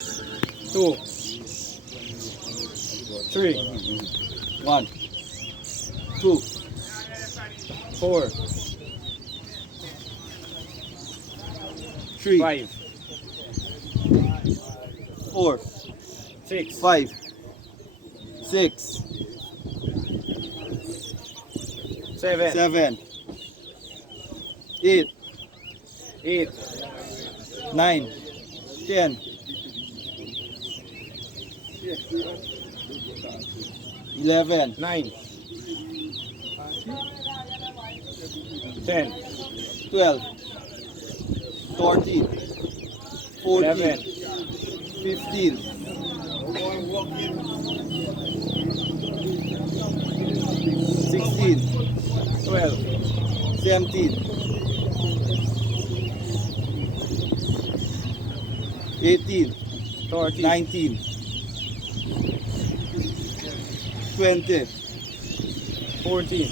2, 3, 1, 2, 4, 3, 5, 4, 6, 5, 6, 7, 7, 8, 8, 9, 10, 11, 9, 10, 12, 13, 14, 11, 15, 16, 12, 17, 18, 14, 19, 20, 14,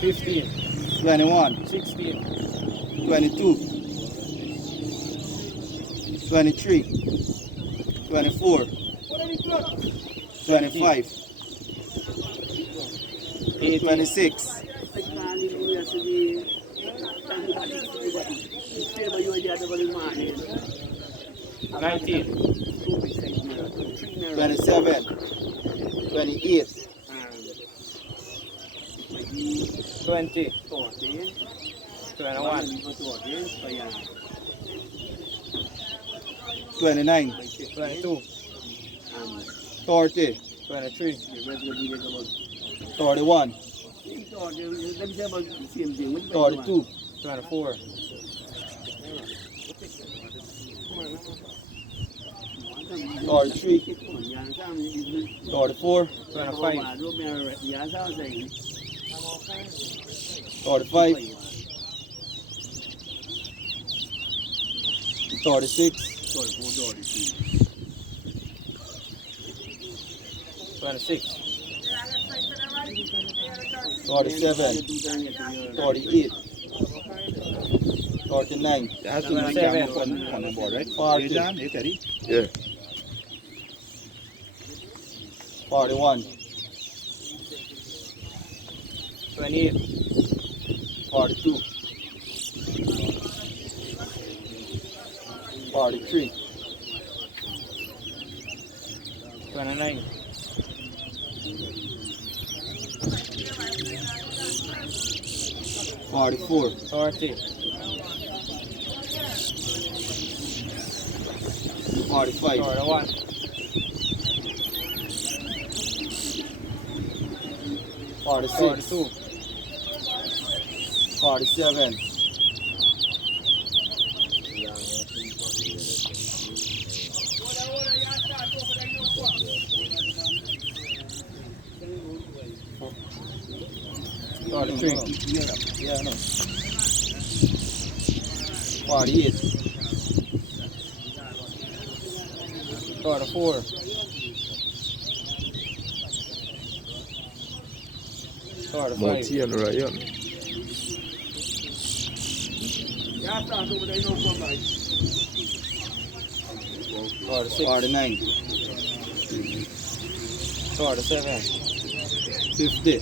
15, 21, 16, 22, 23, 24, 25, 18, 26, 19, 27, 28, 20, 21, 29, 22, 30, 23, 31, 32, 24, 33, 34, 25, 35, 36, 26, 37, 38, 39, That's the one jam on the board, right? 40, Jam, it's ready. 41, 28, 42, 43, 29, 44, 30, 45, 41, 46, 42, 47, 43, yeah, no. 48, 44, 45, Mottie and Ryan. 46, 49, 47, 50,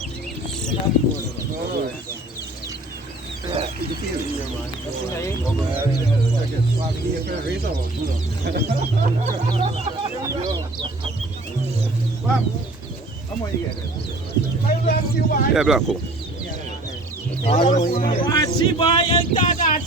Yeah, Blanco. Achi boy, yang tak ada achi